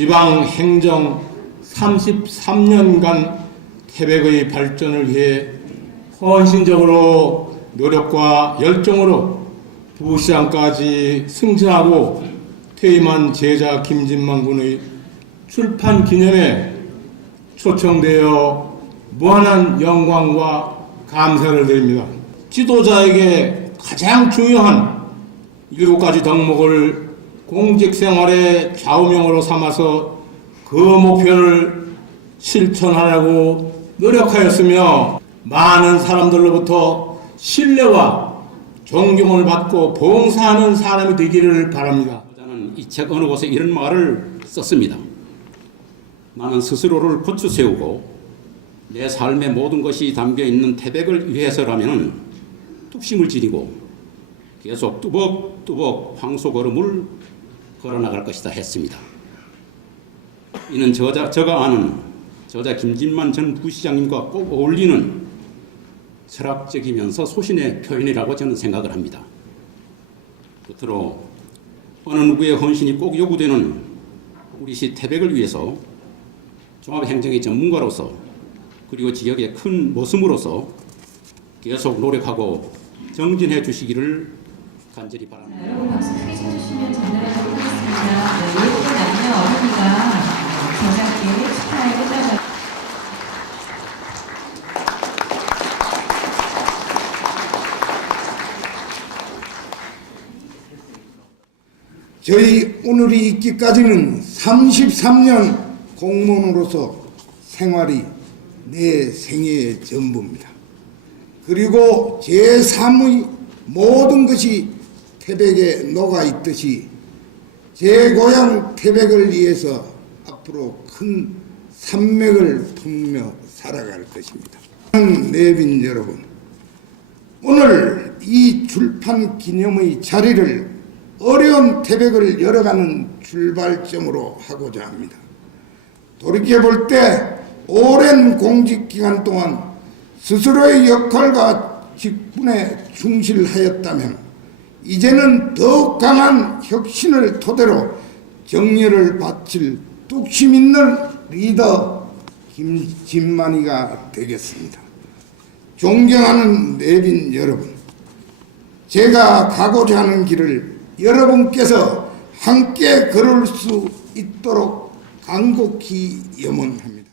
지방 행정 33년간 태백의 발전을 위해 헌신적으로 노력과 열정으로 부시장까지 승진하고 퇴임한 제자 김진만 군의 출판 기념에 초청되어 무한한 영광과 감사를 드립니다. 지도자에게 가장 중요한 일곱 가지 덕목을 공직 생활의 좌우명으로 삼아서 그 목표를 실천하려고 노력하였으며 많은 사람들로부터 신뢰와 존경을 받고 봉사하는 사람이 되기를 바랍니다. 저는 이 책 어느 곳에 이런 말을 썼습니다. 나는 스스로를 고추 세우고 내 삶의 모든 것이 담겨 있는 태백을 위해서라면 뚝심을 지니고 계속 뚜벅뚜벅 황소 걸음을 걸어나갈 것이다 했습니다. 이는 저자, 저가 아는 저자 김진만 전 부시장님과 꼭 어울리는 철학적이면서 소신의 표현이라고 저는 생각을 합니다. 끝으로 어느 누구의 헌신이 꼭 요구되는 우리 시 태백을 위해서 종합행정의 전문가로서 그리고 지역의 큰 모습으로서 계속 노력하고 정진해 주시기를 간절히 바랍니다. 저희 오늘이 있기까지는 33년 공무원으로서 생활이 내 생애의 전부입니다. 그리고 제3의 모든 것이 태백에 녹아 있듯이 제 고향 태백을 위해서 앞으로 큰 산맥을 품며 살아갈 것입니다. 내빈 여러분, 오늘 이 출판 기념의 자리를 어려운 태백을 열어가는 출발점으로 하고자 합니다. 돌이켜 볼 때 오랜 공직 기간 동안 스스로의 역할과 직분에 충실하였다면 이제는 더욱 강한 혁신을 토대로 정열을 바칠 뚝심 있는 리더 김진만이가 되겠습니다. 존경하는 내빈 여러분, 제가 가고자 하는 길을 여러분께서 함께 걸을 수 있도록 간곡히 염원합니다.